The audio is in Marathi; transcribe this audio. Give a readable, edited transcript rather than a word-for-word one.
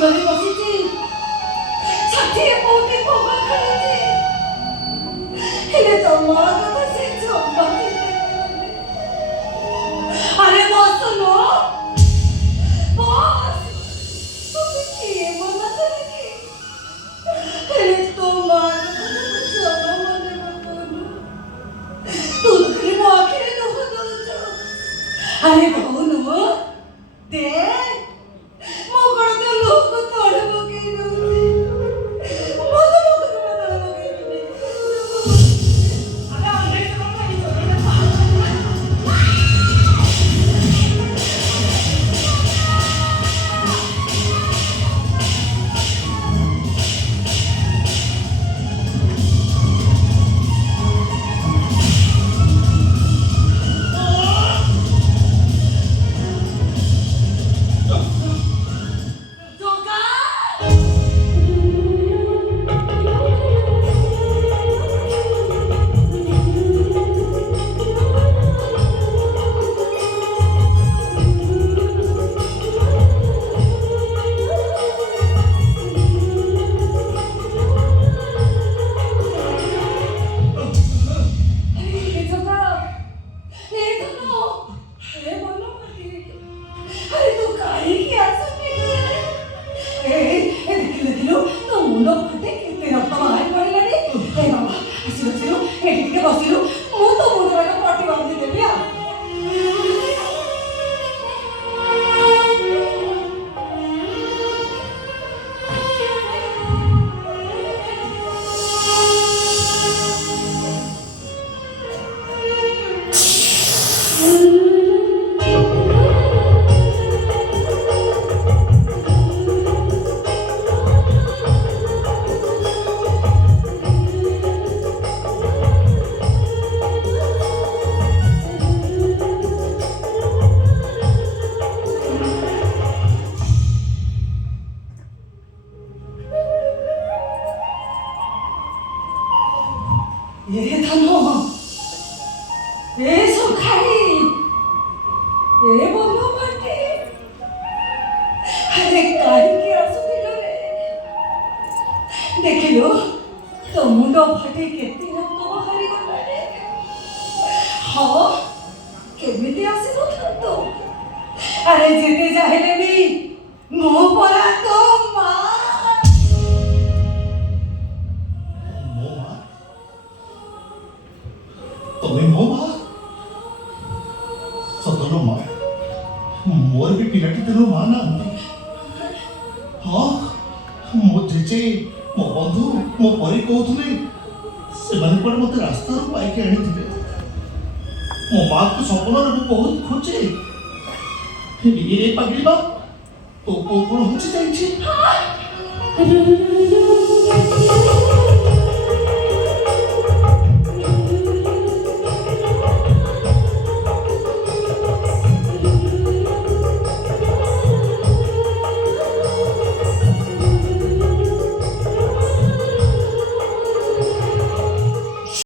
ଆସନରେ ବସିଛି, ଷାଠିଏ ପଉଟି ଭୋଗ ଖାଇଛି, ହେଲେ ତୋ ମା କଥା ସେ ଜମା ଚିନ୍ତା। ଆରେ ବସୁନୁ, ବସ, ତୋତେ କିଏ ମନା କରେକି? ହେଲେ ତୋ ମା କଥା ଜମା ମନେ ପକାଉନୁ। ତୁ ତ ଖାଲି ମୋ ଆଖିରେ ଲୁହ ଦଉଛୁ। ଆରେ କହୁନୁ ଦେ, ମୋ କଣ ତ ଲୁହକୁ ତଳେ ପକେଇ ଦଉଛି। ମୁଁ ତ ମୋ କଥା ତଳେ ପକେଇବିନି। देखिलो तो मुंडो फटे केते रक्त बाहरी गलारे। हाँ केमिति आसिलो तो अरे जेते जाहेले भी मो परा तो मां तुम्हें मो मां सतलो मां मोर भी पिलाटी तेरो मां ना हाँ मो जेजे मो बंधु मो परी कहते से मत रास्ता पाइक आनी मो माँ को सपन बहुत खोजे ये पागली बा तो कौन हो